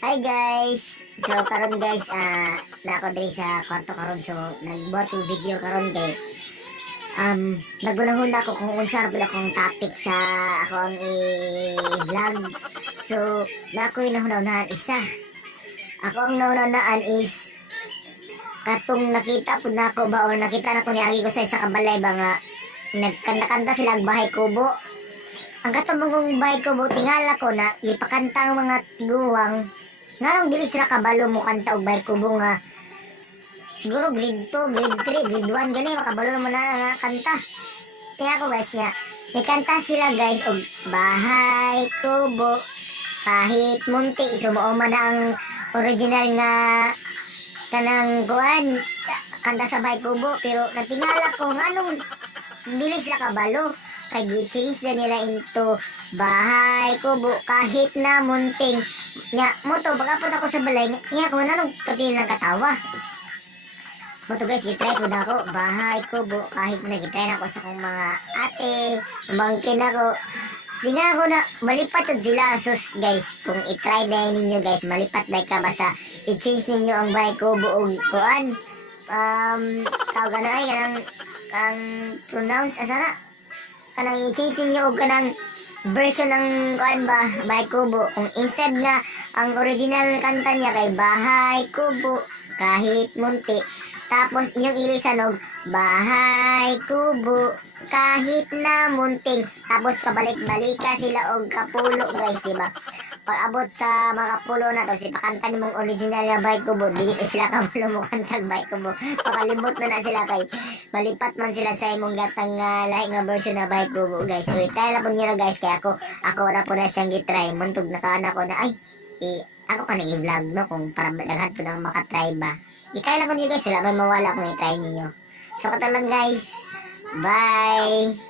Hi guys! So karon guys, na ako diri sa kwarto karon, so nagbuhat yung video karon kay nagunahon ako kung unsa ra pud akong topic sa ako ang i-vlog. So na ako nahunahan isa. Ako ang nahunahan is katong nakita pud nako ba or nakita na ko niagi ko sa isa ka balay ba nga nagkanta-kanta sila og bahay kubo. Ang katong bahay kubo tingala ko na ipakanta ang mga tiguwang nga nung dili sila kabalo mo kanta og bahay kubo nga siguro grade 2, grade 3, grade 1 gani makabalo naman na kanta. Kaya ako guys nga may kanta sila guys og bahay kubo kahit munti, so mao man ang original nga kanang kuan kanta sa bahay kubo, pero natingala ko nga nung dili sila kabalo kay gi-change na nila into bahay kubo kahit na munting nga mo to pagkapot ako sa balay nga kung anong pati lang katawa mo to guys, gitry ko na ako bahay kubo kahit na gitry na ako sa kong mga ate mangkin ako di nga ako na malipat od sila. Sus guys, kung itry na ninyo guys malipat na ka basta i-change ninyo ang bahay kubo og kuan tawag na ay kanang pronounce asana kanang i-change ninyo og kanang version ng kuan ba bahay kubo, kung instead nga ang original kanta niya kay bahay kubo kahit munti, tapos inyong ilisan og bahay kubo kahit na munting, tapos kabalik-balika sila og kapulo guys, diba? Pag abot sa mga kapulo na to, si pakanta ni mong original nga bahay kubo, dili na sila kapulo mo kantag bahay kubo, pakalimot na sila kay malipat man sila sa imong gatang lahi nga version na bahay kubo guys. So try na po nyo guys, kaya ako ra po na siyang gitry, muntog nakaana ko na ay ako pa nag-i-vlog no kung para daghan po nang makatry ba. I-try lang ko nyo guys, wala may mawala kung i-try ninyo. So katalang guys, bye!